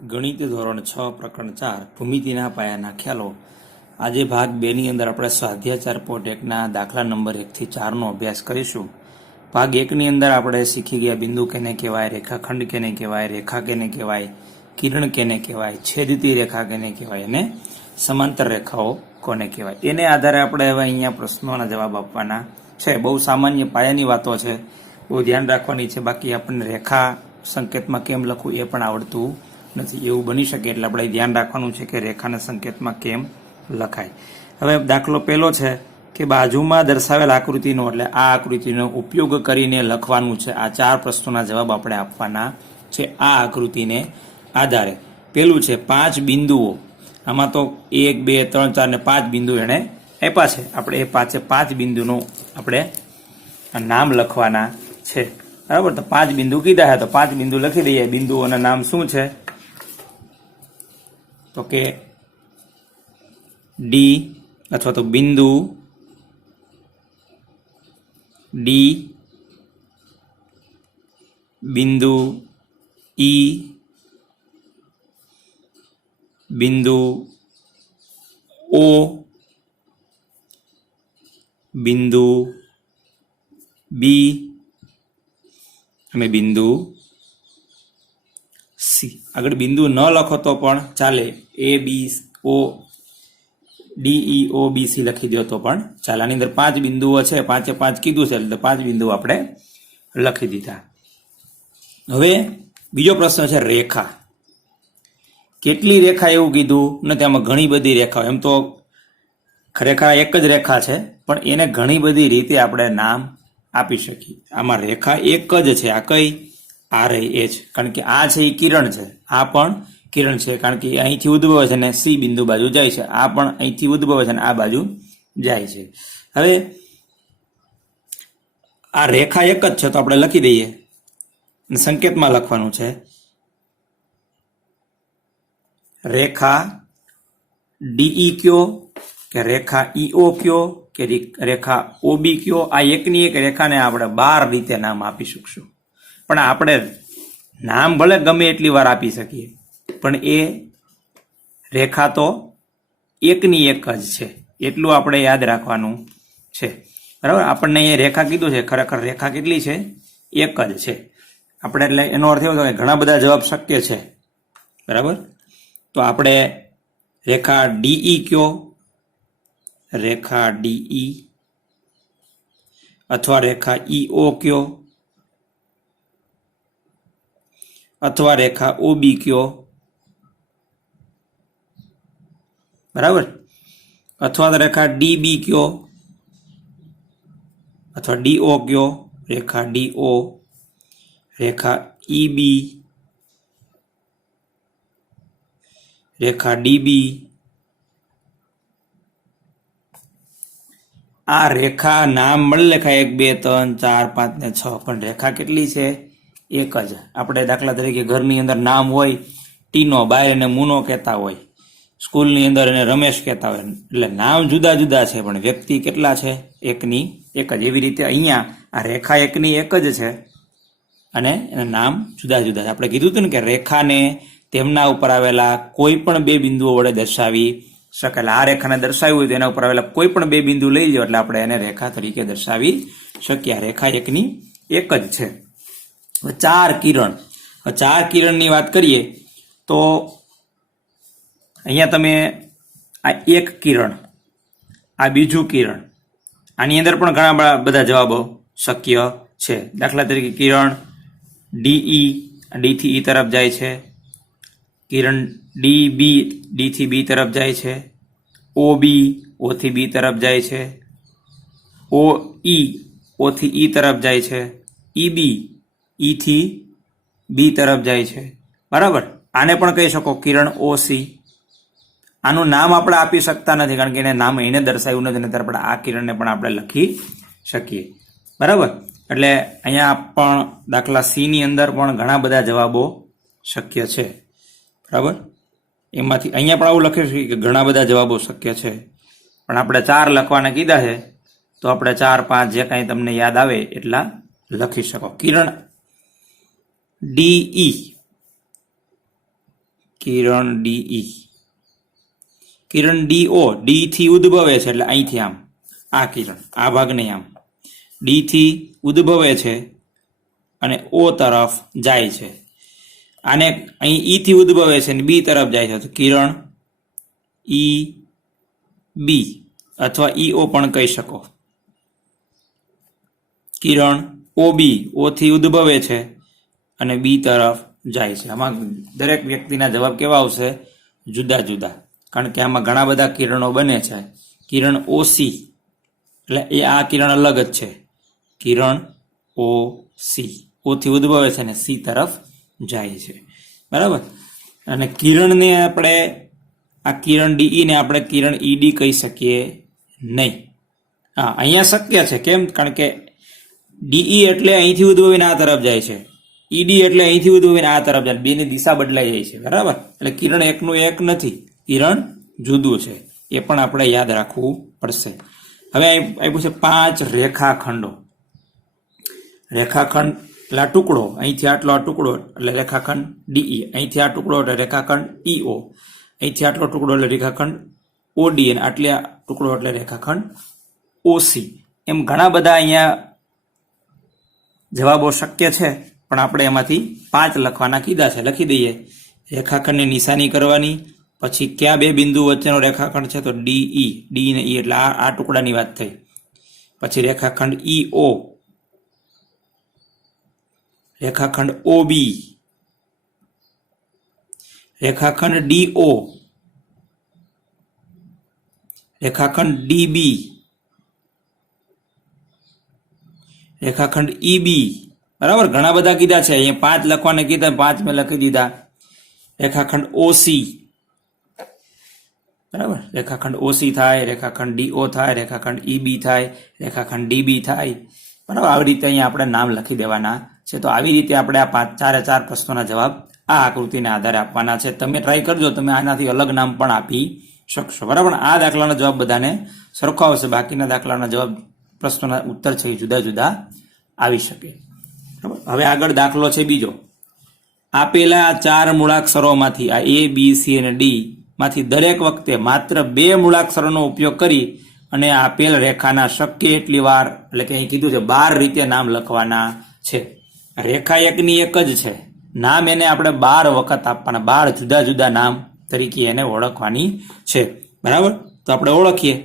ગણિત ધોરણ 6 પ્રકરણ 4 ભૂમિતિના પાયાના ખ્યાલો. આજે ભાગ 2 ની અંદર આપણે સ્વાધ્યાય 4.1 દાખલા નંબર 1 થી 4 નો અભ્યાસ કરીશું. ભાગ 1 ની અંદર આપણે શીખી ગયા બિંદુ કેને કહેવાય, રેખાખંડ કેને કહેવાય, રેખા કેને કહેવાય, કિરણ કેને કહેવાય, છેદતી રેખા કેને કહેવાય અને સમાંતર રેખાઓ કોને કહેવાય. એને આધારે આપણે હવે અહીંયા પ્રશ્નોના જવાબ આપવાના છે. બહુ સામાન્ય પાયાની વાતો છે, બહુ ધ્યાન રાખવાની છે. બાકી આપણને રેખા સંકેતમાં કેમ લખવું એ પણ આવડતું નથી. એવું બની શકે એટલે આપણે ધ્યાન રાખવાનું છે કે રેખાના સંકેતમાં કેમ લખાય. હવે દાખલો પહેલો છે કે બાજુમાં દર્શાવેલ આકૃતિનો એટલે આ આકૃતિનો ઉપયોગ કરીને લખવાનું છે. આ 4 પ્રશ્નોના જવાબ આપણે આપવાના છે આ આકૃતિને આધારે. પેલું છે 5 બિંદુઓ. આમાં તો 1 2 3 4 ને 5 બિંદુ એને આપ્યા છે. આપણે એ 5 બિંદુનું આપણે નામ લખવાના છે. બરાબર, તો 5 બિંદુ કીધા છે તો 5 બિંદુ લખી દઈએ. બિંદુઓના નામ શું છે તો કે ડી અથવા તો બિંદુ ડી, બિંદુ ઈ, બિંદુ ઓ, બિંદુ બી અને બિંદુ સી. આગળ બિંદુ ન લખો તો પણ ચાલે. એ બી ઓ ડી ઈ ઓ બી સી લખી દો તો પણ ચાલે. આની અંદર 5 બિંદુઓ છે, 5 કીધું છે એટલે 5 બિંદુ આપણે લખી દીધા. હવે બીજો પ્રશ્ન છે રેખા. કેટલી રેખા એવું કીધું નથી. આમાં ઘણી બધી રેખા. એમ તો ખરેખર એક જ રેખા છે પણ એને ઘણી બધી રીતે આપણે નામ આપી શકીએ. આમાં રેખા એક જ છે. આ કઈ? આ રહી એ છે. કારણ કે આ છે એ કિરણ છે, આ પણ કિરણ છે કારણ કે અહીંથી ઉદ્ભવે છે અને સી બિંદુ બાજુ જાય છે. આ પણ અહીંથી ઉદ્ભવે છે અને આ બાજુ જાય છે. હવે આ રેખા એક જ છે તો આપણે લખી દઈએ. સંકેતમાં લખવાનું છે રેખા ડીઈ કયો કે રેખા ઈઓ કયો કે રેખા ઓબી કયો. આ એકની એક રેખાને આપણે 12 રીતે નામ આપી શકશું. પણ આપણે નામ ભલે ગમે એટલી વાર આપી શકીએ પણ એ રેખા તો એકની એક જ છે એટલું આપણે યાદ રાખવાનું છે. બરાબર, આપણને અહીંયા રેખા કીધું છે, ખરેખર રેખા કેટલી છે? એક જ છે. આપણે એટલે એનો અર્થ એવો કે ઘણા બધા જવાબ શક્ય છે. બરાબર, તો આપણે રેખા ડીઈ કયો, રેખા ડીઈ અથવા રેખા ઈઓ કયો અથવા રેખા ઓબી કયો. બરાબર, અથવા રેખા ડીબી કયો અથવા ડીઓ કયો, રેખા ડીઓ, રેખા ઈબી, રેખા ડીબી. આ રેખા નામ મળે લખાય 1 2 3 4 5 ને 6 પણ રેખા કેટલી છે? એક જ. આપણે દાખલા તરીકે ઘરની અંદર નામ હોય, ટીનો, બાય અને મુનો કહેતા હોય, સ્કૂલની અંદર એને રમેશ કહેતા હોય, એટલે નામ જુદા જુદા છે પણ વ્યક્તિ કેટલા છે? એકની એક જ. એવી રીતે અહીંયા આ રેખા એકની એક જ છે અને એના નામ જુદા જુદા છે. આપણે કીધું હતું ને કે રેખાને તેમના ઉપર આવેલા કોઈ પણ 2 બિંદુઓ વડે દર્શાવી શકાય. આ રેખાને દર્શાવ્યું હોય તો એના ઉપર આવેલા કોઈ પણ 2 બિંદુ લઈ લો એટલે આપણે એને રેખા તરીકે દર્શાવી શકીએ. રેખા એકની એક જ છે. 4 કિરણ. 4 કિરણની વાત કરીએ તો અહીંયા તમે આ એક કિરણ, આ બીજું કિરણ, આની અંદર પણ ઘણા બધા જવાબો શક્ય છે. દાખલા તરીકે કિરણ ડીઈ, ડી થી ઈ તરફ જાય છે. કિરણ ડી બી, ડી થી બી તરફ જાય છે. ઓ બી, ઓ થી બી તરફ જાય છે. ઓ ઈ, ઓ થી ઈ તરફ જાય છે. ઈ બી, ઈ થી બી તરફ જાય છે. બરાબર, આને પણ કહી શકો કિરણ ઓ સી. આનું નામ આપણે આપી શકતા નથી કારણ કે એને નામ એને દર્શાવ્યું નથી, નહીંતર આપણે આ કિરણને પણ આપણે લખી શકીએ. બરાબર, એટલે અહીંયા પણ દાખલા સી ની અંદર પણ ઘણા બધા જવાબો શક્ય છે. બરાબર, એમાંથી અહીંયા પણ આવું લખી શકીએ કે ઘણા બધા જવાબો શક્ય છે પણ આપણે 4 લખવાના કીધા છે તો આપણે 4 5 જે કાંઈ તમને યાદ આવે એટલા લખી શકો. કિરણ ડીઈ કિરણ ડીઈ, કિરણ ડીઓ, ડી થી ઉદ્ભવે છે એટલે અહીંથી આમ આ કિરણ આ ભાગ નહીં આમ ડી થી ઉદ્ભવે છે અને ઓ તરફ જાય છે. આને અહીં ઈ થી ઉદ્ભવે છે અને બી તરફ જાય છે તો કિરણ ઈ બી અથવા ઈઓ પણ કહી શકો. કિરણ ઓ બી, ઓ થી ઉદ્ભવે છે અને બી તરફ જાય છે. આમાં દરેક વ્યક્તિના જવાબ કેવા આવશે? જુદા જુદા, કારણ કે આમાં ઘણા બધા કિરણો બને છે. કિરણ ઓસી એટલે એ આ કિરણ અલગ જ છે. કિરણ ઓ સી, ઓ થી ઉદ્ભવે છે અને સી તરફ જાય છે. બરાબર. અને કિરણને આપણે આ કિરણ ડીઈ ને આપણે કિરણ ઈડી કહી શકીએ નહીં. હા, અહીંયા શક્ય છે. કેમ? કારણ કે ડીઈ એટલે અહીંથી ઉદ્ભવીને આ તરફ જાય છે, ઈડી એટલે અહીંથી ઉદ્ભવીને આ તરફ જાય, બેની દિશા બદલાઈ જાય છે. બરાબર. એટલે કિરણ એકનું એક નથી, કિરણ જુદું છે. એ પણ આપણે યાદ રાખવું પડશે. હવે આપ્યું છે 5 રેખાખંડો. રેખાખંડ એટલે આ ટુકડો, અહીંથી આટલો આ ટુકડો એટલે રેખાખંડ ડીઈ, અહીંથી આ ટુકડો એટલે રેખાખંડ ઈઓ, અહીંથી આટલો ટુકડો એટલે રેખાખંડ ઓડી અને આટલે ટુકડો એટલે રેખાખંડ ઓસી. એમ ઘણા બધા અહીંયા જવાબો શક્ય છે, પણ આપણે એમાંથી 5 લખવાના કીધા છે. લખી દઈએ. રેખાખંડની નિશાની કરવાની, પછી ક્યાં બે બિંદુ વચ્ચેનો રેખાખંડ છે તો ડીઈ, ડી ને ઈ એટલે આ ટુકડાની વાત થઈ. પછી રેખાખંડ ઈઓ, રેખાખંડ ઓબી, રેખાખંડ ડીઓ, રેખાખંડ ડીબી, રેખાખંડ ઈબી. બરાબર. ઘણા બધા કીધા છે. અહીંયા 5 લખવાને કીધા, 5 મેં લખી દીધા. રેખાખંડ ઓસી. બરાબર. રેખાખંડ ઓસી થાય, રેખાખંડ ડીઓ થાય, રેખાખંડ ઈબી થાય, રેખાખંડ ડીબી થાય. બરાબર. આવી રીતે અહીંયા આપણે નામ લખી દેવાના છે. તો આવી રીતે આપણે આ 4 પ્રશ્નોના જવાબ આ આકૃતિના આધારે આપવાના છે. તમે ટ્રાય કરજો, તમે આનાથી અલગ નામ પણ આપી શકશો. બરાબર. આ દાખલાનો જવાબ બધાને સરખો આવશે, બાકીના દાખલાના જવાબ પ્રશ્નોના ઉત્તર છે એ જુદા જુદા આવી શકે. બરાબર. હવે આગળ દાખલો છે બીજો. આપેલા 4 મૂળાક્ષરોમાંથી આ એ બી સી અને ડી માંથી દરેક વખતે માત્ર 2 મૂળાક્ષરોનો ઉપયોગ કરી અને આપેલ રેખાના શક્ય એટલી વાર, એટલે કે અહીં કીધું છે 12 રીતે નામ લખવાના છે. રેખા એકની એક જ છે, નામ એને આપણે 12 વખત આપવાના, 12 જુદા જુદા નામ તરીકે એને ઓળખવાની છે. બરાબર. તો આપણે ઓળખીએ.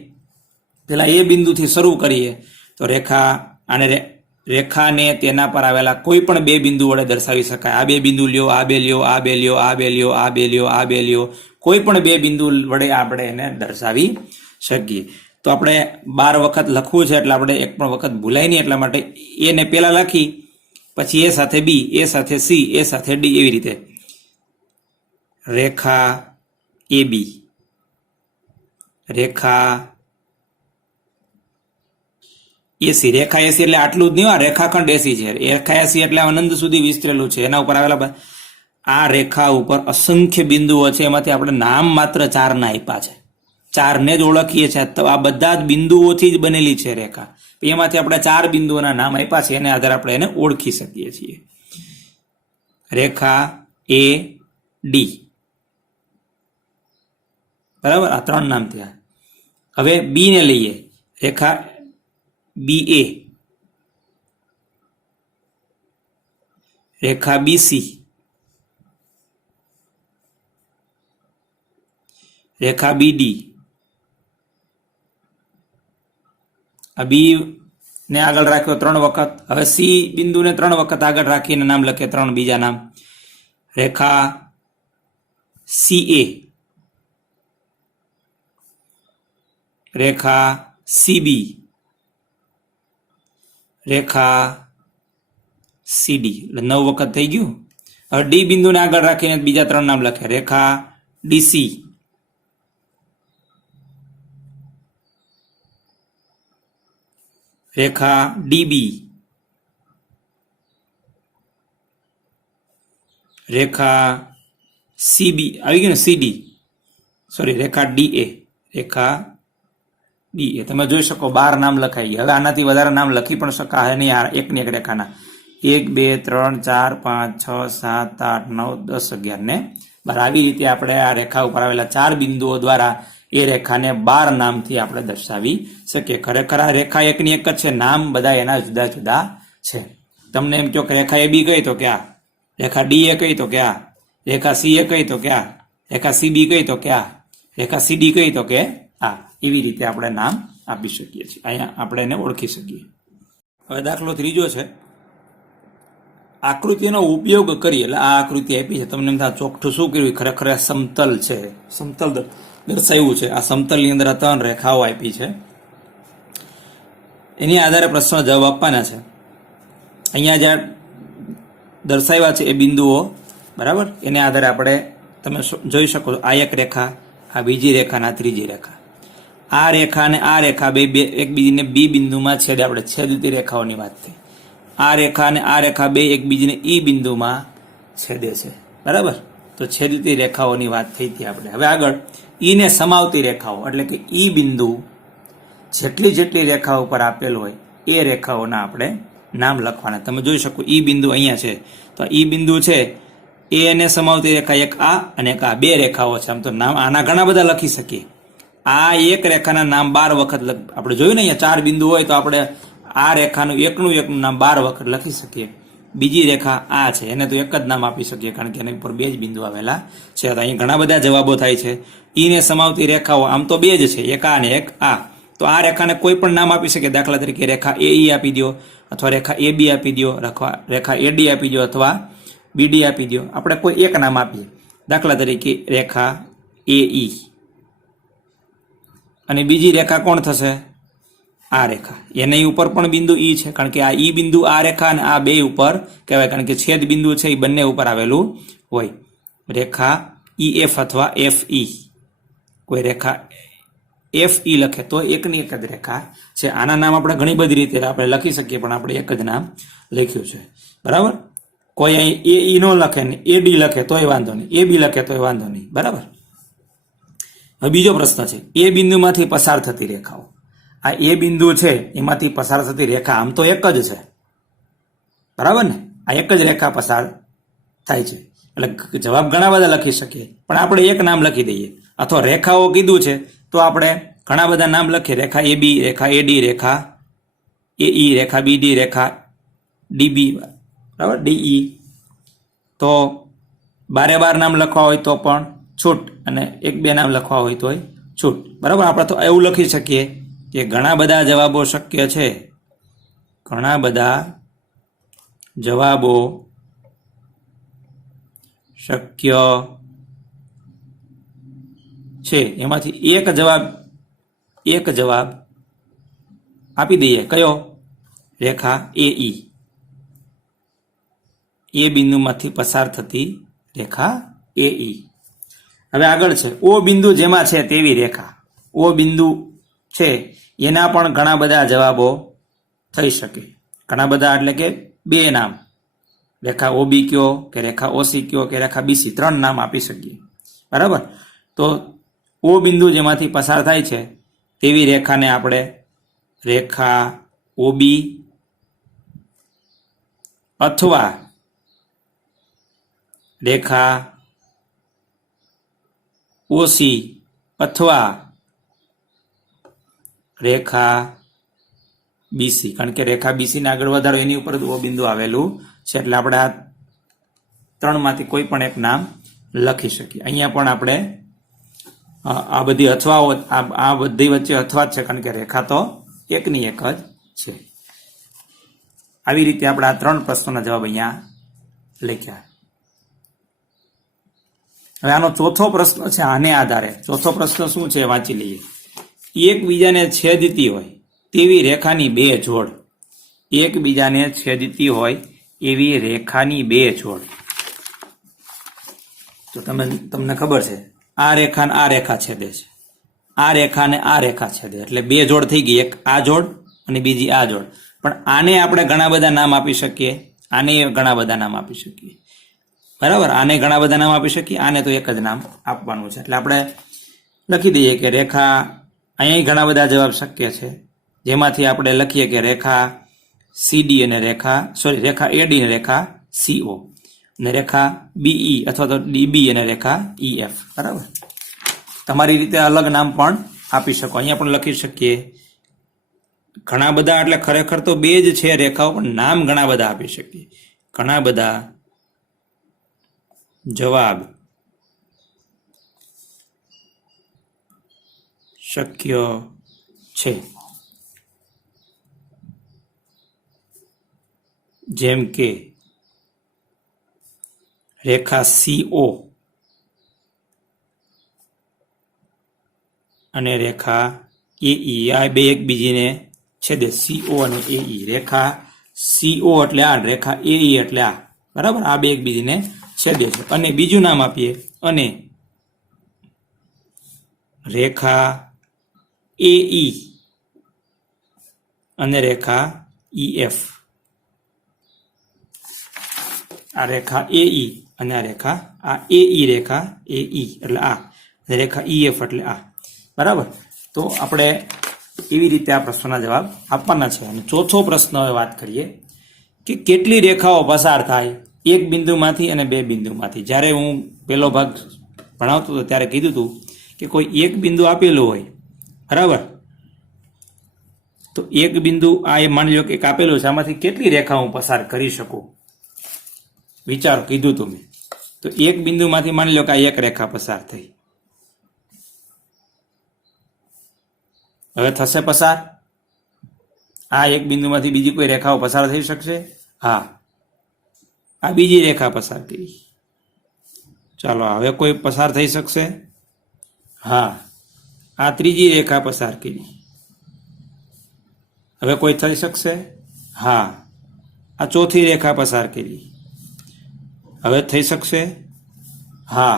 પેલા એ બિંદુથી શરૂ કરીએ તો રેખાને તેના પર આવેલા કોઈ પણ 2 બિંદુ વડે દર્શાવી શકાય. આ 2 બિંદુ લ્યો, આ 2 લ્યો, આ 2 લ્યો, આ 2 લ્યો, આ 2 લ્યો, આ 2 લ્યો, કોઈ પણ 2 બિંદુ વડે આપણે એને દર્શાવી શકીએ. તો આપણે 12 વખત લખવું છે એટલે આપણે એક પણ વખત ભૂલાય નહીં, એટલા માટે એને પેલા લખી, પછી એ સાથે બી, એ સાથે સી, એ સાથે ડી, એવી રીતે રેખા એ બી, રેખા એસી. રેખા એસી એટલે આટલું જ નહીં, આ રેખાખંડ એસી છે. રેખા એસી એટલે અનંત સુધી વિસ્તરેલું છે. એના ઉપર આવેલા આ રેખા ઉપર અસંખ્ય બિંદુઓ છે, એમાંથી આપણે નામ માત્ર 4 ના આપ્યા છે. 4 ને જ ઓળખીએ છીએ. તો આ બધા જ બિંદુઓથી જ બનેલી છે રેખા. એમાંથી આપણે 4 બિંદુઓના નામ આપ્યા છે, એને આધારે આપણે એને ઓળખી શકીએ છીએ. રેખા એ ડી. બરાબર. આ 3 નામ થયા. હવે બી ને લઈએ. રેખા બી એ, રેખા બીસી, રેખા બીડી. આ બી ને આગળ રાખ્યો 3 વખત. હવે સી બિંદુને 3 વખત આગળ રાખીને નામ લખે, 3 બીજા નામ. રેખા સી એ, રેખા સીબી, રેખા સીડી. એટલે 9 વખત થઈ ગયું. હવે ડી બિંદુને આગળ રાખીને બીજા 3 નામ લખે. રેખા ડીસી, રેખા ડીબી, રેખા સીબી. આવી ગયું ને સીડી, સોરી, રેખા ડીએ, રેખા ડીએ. તમે જોઈ શકો 12 નામ લખાઈ ગયા. હવે આનાથી વધારે નામ લખી પણ શકાય નહીં એકની એક રેખાના. 1 2 3 4 5 6 7 8 9 10 11 ને બરાબર, આવી રીતે આપણે આ રેખા ઉપર આવેલા 4 બિંદુઓ દ્વારા એ રેખાને 12 નામથી આપણે દર્શાવી શકીએ. ખરેખર આ રેખા એકની એક જ છે, નામ બધા એના જુદા જુદા છે. તમને એમ કહો કે રેખા AB કઈ તો કે આ, રેખા DA કઈ તો કે આ, રેખા CA કઈ તો કે આ, રેખા CB કઈ તો કે આ, રેખા CD કઈ તો કે આ. એવી રીતે આપણે નામ આપી શકીએ છીએ. અહીંયા આપણે એને ઓળખી શકીએ. હવે દાખલો ત્રીજો છે, આકૃતિનો ઉપયોગ કરી. એટલે આ આકૃતિ આપી છે, તમને એમ થાય ચોખ્ઠું શું કર્યું, ખરેખર આ સમતલ છે, સમતલ દર્શાવ્યું છે. આ સમતલની અંદર 3 રેખાઓ આપી છે, એની આધારે પ્રશ્નનો જવાબ આપવાના છે. અહીંયા જે દર્શાવ્યા છે એ બિંદુઓ, બરાબર, એને આધારે આપણે તમે જોઈ શકો છો, આ એક રેખા, આ બીજી રેખા, આ ત્રીજી રેખા. આ રેખા અને આ રેખા બે એકબીજીને બી બિંદુમાં છેદે. આપણે છેદતી રેખાઓની વાત થઈ. આ રેખા અને આ રેખા બે એકબીજીને ઈ બિંદુમાં છેદે છે, બરાબર. તો છેદતી રેખાઓની વાત થઈ હતી આપણે. હવે આગળ ઈને સમાવતી રેખાઓ, એટલે કે ઈ બિંદુ જેટલી જેટલી રેખાઓ પર આપેલ હોય એ રેખાઓના આપણે નામ લખવાના. તમે જોઈ શકો ઈ બિંદુ અહીંયા છે, તો ઈ બિંદુ છે એને સમાવતી રેખા એક આ અને એક આ, 2 રેખાઓ છે. આમ તો નામ આના ઘણા બધા લખી શકીએ. આ એક રેખાના નામ 12 વખત આપણે જોયું ને, અહીંયા 4 બિંદુ હોય તો આપણે આ રેખાનું એકનું નામ 12 વખત લખી શકીએ. બીજી રેખા આ છે, એને તો એક જ નામ આપી શકીએ કારણ કે એની ઉપર 2 જ બિંદુ આવેલા છે. તો અહીં ઘણા બધા જવાબો થાય છે. ઈને સમાવતી રેખાઓ આમ તો 2 જ છે, એક આ અને એક આ. તો આ રેખાને કોઈ પણ નામ આપી શકીએ. દાખલા તરીકે રેખા AE આપી દો, અથવા રેખા AB આપી દો, રેખા AD આપી દો, અથવા BD આપી દો. આપણે કોઈ એક નામ આપીએ. દાખલા તરીકે રેખા AE, અને બીજી રેખા કોણ થશે, આ રેખા. એની ઉપર પણ બિંદુ ઈ છે, કારણ કે આ ઈ બિંદુ આ રેખા અને આ 2 ઉપર કહેવાય, કારણ કે છેદ બિંદુ છે એ બંને ઉપર આવેલું હોય. રેખા EF અથવા FE. કોઈ રેખા FE લખે તો એકની એક જ રેખા છે. આના નામ આપણે ઘણી બધી રીતે આપણે લખી શકીએ, પણ આપણે એક જ નામ લખ્યું છે, બરાબર. કોઈ અહીં AE નો લખે ને AD લખે તોય વાંધો નહીં, AB લખે તોય વાંધો નહીં, બરાબર. હવે બીજો પ્રશ્ન છે, એ બિંદુમાંથી પસાર થતી રેખાઓ. આ એ બિંદુ છે એમાંથી પસાર થતી રેખા આમ તો એક જ છે, બરાબર ને. આ એક જ રેખા પસાર થાય છે, એટલે જવાબ ઘણા બધા લખી શકીએ, પણ આપણે એક નામ લખી દઈએ. અથવા રેખાઓ કીધું છે તો આપણે ઘણા બધા નામ લખીએ. રેખા AB, રેખા AD, રેખા AE, રેખા BD, રેખા DB, બરાબર, DE. તો 12 નામ લખવા હોય તો પણ છૂટ, અને 1-2 નામ લખવા હોય તોય છૂટ, બરાબર. આપણે તો એવું લખી શકીએ કે ઘણા બધા જવાબો શક્ય છે, ઘણા બધા જવાબો શક્ય છે, એમાંથી એક જવાબ આપી દઈએ. કયો? રેખા AE, એ બિંદુમાંથી પસાર થતી રેખા AE. હવે આગળ છે O બિંદુ જેમાં છે તેવી રેખા. O બિંદુ છે એના પણ ઘણા બધા જવાબો થઈ શકે. ઘણા બધા એટલે કે 2 નામ, રેખા OB કયો કે રેખા OC કયો કે રેખા BC, 3 નામ આપી શકીએ, બરાબર. તો O બિંદુ જેમાંથી પસાર થાય છે તેવી રેખાને આપણે રેખા OB અથવા રેખા OC અથવા રેખા BC, કારણ કે રેખા BC ને આગળ વધારો એની ઉપર O બિંદુ આવેલું છે, એટલે આપણે આ 3 માંથી કોઈ પણ એક નામ લખી શકીએ. અહીંયા પણ આપણે આ બધી અથવાઓ, આ બધી વચ્ચે અથવા જ છે, કારણ કે રેખા તો એકની એક જ છે. આવી રીતે આપણે આ 3 પ્રશ્નોના જવાબ અહીંયા લખ્યા. હવે આનો ચોથો પ્રશ્ન છે, આને આધારે ચોથો પ્રશ્ન શું છે વાંચી લઈએ. એકબીજાને છેદતી હોય તેવી રેખાની 2 જોડ. એકબીજાને છેદતી હોય એવી રેખાની 2 જોડ. તો તમને ખબર છે આ રેખા ને આ રેખા છેદે છે, આ રેખા ને આ રેખા છેદે, એટલે 2 જોડ થઈ ગઈ. એક આ જોડ અને બીજી આ જોડ. પણ આને આપણે ઘણા બધા નામ આપી શકીએ, આને ઘણા બધા નામ આપી શકીએ, બરાબર. આને ઘણા બધા નામ આપી શકીએ, આને તો એક જ નામ આપવાનું છે. એટલે આપણે લખી દઈએ કે રેખા, અહીં ઘણા બધા જવાબ શક્ય છે, જેમાંથી આપણે લખીએ કે રેખા CD અને રેખા AD અને રેખા CO. અને રેખા BE અથવા તો DB અને રેખા EF. બરાબર. તમારી રીતે અલગ નામ પણ આપી શકો. અહીંયા પણ લખી શકીએ. ઘણા બધા એટલે ખરેખર તો બે જ છે રેખાઓ, પણ નામ ઘણા બધા આપી શકીએ. ઘણા બધા જવાબ શક્ય છે. જેમ કે રેખા CO અને રેખા AE, આ બે એકબીજીને છેદે. CO અને AE. રેખા CO એટલે આ, રેખા AE એટલે આ. બરાબર. આ બે એકબીજીને છેદે છે. અને બીજું નામ આપીએ, અને રેખા AE અને રેખા EF. આ રેખા AE અને આ રેખા આ AE, રેખા AE એટલે આ, રેખા EF એટલે આ. બરાબર. તો આપણે એવી રીતે આ પ્રશ્નના જવાબ આપવાના છે. અને ચોથો પ્રશ્ન હવે વાત કરીએ કે કેટલી રેખાઓ પસાર થાય એક બિંદુમાંથી અને બે બિંદુમાંથી. જ્યારે હું પહેલો ભાગ ભણાવતો હતો ત્યારે કીધું હતું કે કોઈ એક બિંદુ આપેલું હોય, બરાબર, તો એક બિંદુ આ માની લો કે એક આપેલું છે, આમાંથી કેટલી રેખા હું પસાર કરી શકું. વિચારો, કીધું તું મેં. તો એક બિંદુમાંથી માની લો કે આ એક રેખા પસાર થઈ. હવે થશે પસાર? આ એક બિંદુમાંથી બીજી કોઈ રેખાઓ પસાર થઈ શકશે? હા. આ બીજી રેખા પસાર કરી. ચાલો, હવે કોઈ પસાર થઈ શકશે? હા. આ ત્રીજી રેખા પસાર કરી. હવે કોઈ થઈ શકશે? હા. આ ચોથી રેખા પસાર કરી. હવે થઈ શકશે? હા.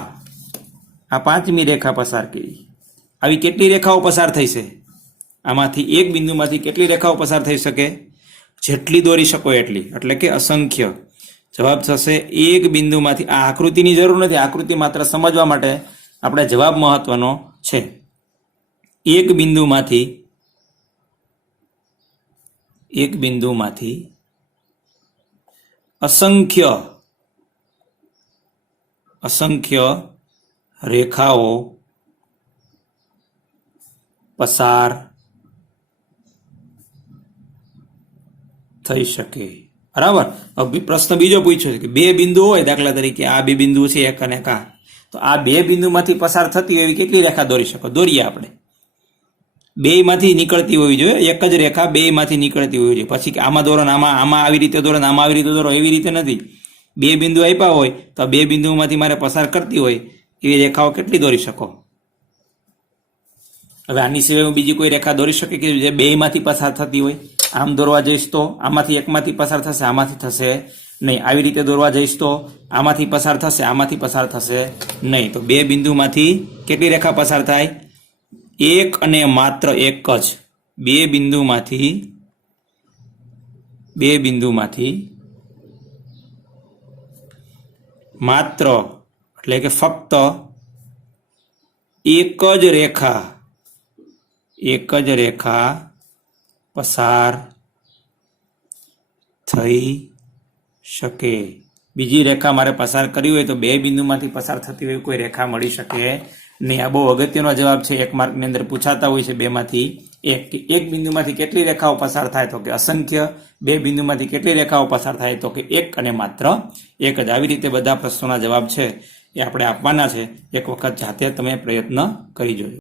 આ પાંચમી રેખા પસાર કરી. આવી કેટલી રેખાઓ પસાર થઈ છે? આમાંથી એક બિંદુમાંથી કેટલી રેખાઓ પસાર થઈ શકે? જેટલી દોરી શકો એટલી, એટલે કે અસંખ્ય. જવાબ થશે એક બિંદુમાંથી. આ આકૃતિની જરૂર નથી, આકૃતિ માત્ર સમજવા માટે આપણે જવાબ મહત્વનો છે. એક બિંદુમાંથી અસંખ્ય રેખાઓ પસાર થઈ શકે. બરાબર. પ્રશ્ન બીજો પૂછ્યો છે કે બે બિંદુ હોય, દાખલા તરીકે આ બે બિંદુ છે, એક અને કા, તો આ બે બિંદુમાંથી પસાર થતી હોય એવી કેટલી રેખા દોરી શકો? દોરીએ આપણે. બેયમાંથી નીકળતી હોવી જોઈએ. એક જ રેખા બેયમાંથી નીકળતી હોવી જોઈએ. પછી આમાં દોરો, આમાં આવી રીતે દોરો, આમાં આવી રીતે દોરો, એવી રીતે નથી. બે બિંદુ આપ્યા હોય તો બે બિંદુમાંથી મારે પસાર કરતી હોય એવી રેખાઓ કેટલી દોરી શકો? હવે આની સિવાય હું બીજી કોઈ રેખા દોરી શકે કે જે બેયમાંથી પસાર થતી હોય? આમ દોરવા જઈશ તો આમાંથી એકમાંથી પસાર થશે, આમાંથી થશે નહીં. આવી રીતે દોરવા જઈશ તો આમાંથી પસાર થશે, આમાંથી પસાર થશે નહીં. તો બે બિંદુમાંથી કેટલી રેખા પસાર થાય? એક અને માત્ર એક જ. બે બિંદુમાંથી માત્ર, એટલે કે ફક્ત એક જ રેખા પસાર થઈ શકે. બીજી રેખા મારે પસાર કરવી હોય તો બે બિંદુમાંથી પસાર થતી હોય કોઈ રેખા મળી શકે નહીં. આ બહુ અગત્યનો જવાબ છે. એક માર્કની અંદર પૂછાતા હોય છે બેમાંથી એક બિંદુમાંથી કેટલી રેખાઓ પસાર થાય? તો કે અસંખ્ય. બે બિંદુમાંથી કેટલી રેખાઓ પસાર થાય? તો કે એક અને માત્ર એક જ. આવી રીતે બધા પ્રશ્નોના જવાબ છે એ આપણે આપવાના છે. એક વખત જાતે તમે પ્રયત્ન કરી જોજો.